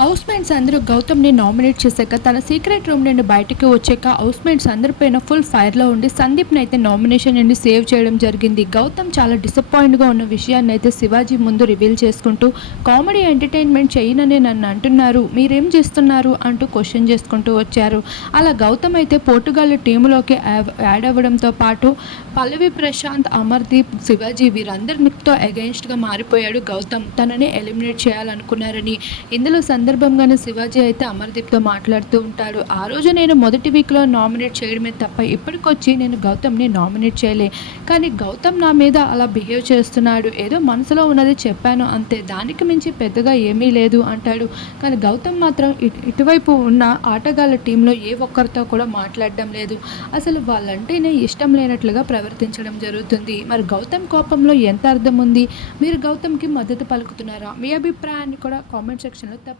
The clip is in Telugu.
హౌస్ మేట్స్ అందరూ గౌతమ్ని నామినేట్ చేశాక తన సీక్రెట్ రూమ్ నుండి బయటకు వచ్చాక హౌస్ మేట్స్ అందరిపైన ఫుల్ ఫైర్లో ఉండి సందీప్ని అయితే నామినేషన్ నుండి సేవ్ చేయడం జరిగింది. గౌతమ్ చాలా డిసప్పాయింట్గా ఉన్న విషయాన్ని అయితే శివాజీ ముందు రివీల్ చేసుకుంటూ కామెడీ ఎంటర్టైన్మెంట్ చేయనని నన్ను అంటున్నారు. మీరేం చేస్తున్నారు? అంటూ క్వశ్చన్ చేసుకుంటూ వచ్చారు. అలా గౌతమ్ అయితే పోర్టుగాల్ టీంలోకి యాడ్ అవ్వడంతో పాటు పల్లవి ప్రశాంత్ అమర్దీప్ శివాజీ వీరందరితో అగెన్స్ట్గా మారిపోయాడు గౌతమ్. తనని ఎలిమినేట్ చేయాలనుకున్నారని. ఇందులో సందర్భంగానే శివాజీ అయితే అమర్దీప్తో మాట్లాడుతూ ఉంటాడు ఆ రోజు నేను మొదటి వీక్లో నామినేట్ చేయడమే తప్ప ఇప్పటికొచ్చి నేను గౌతమ్ని నామినేట్ చేయలే. కానీ గౌతమ్ నా మీద అలా బిహేవ్ చేస్తున్నాడు. ఏదో మనసులో ఉన్నది చెప్పాను అంతే. దానికి మించి పెద్దగా ఏమీ లేదు అంటాడు. కానీ గౌతమ్ మాత్రం ఇటువైపు ఉన్న ఆటగాళ్ళ టీంలో ఏ ఒక్కరితో కూడా మాట్లాడడం లేదు. అసలు వాళ్ళంటేనే ఇష్టం లేనట్లుగా ప్రవర్తించడం జరుగుతుంది. మరి గౌతమ్ కోపంలో ఎంత అర్థం ఉంది? మీరు గౌతమ్కి మద్దతు పలుకుతున్నారా? మీ అభిప్రాయాన్ని కూడా కామెంట్ సెక్షన్లో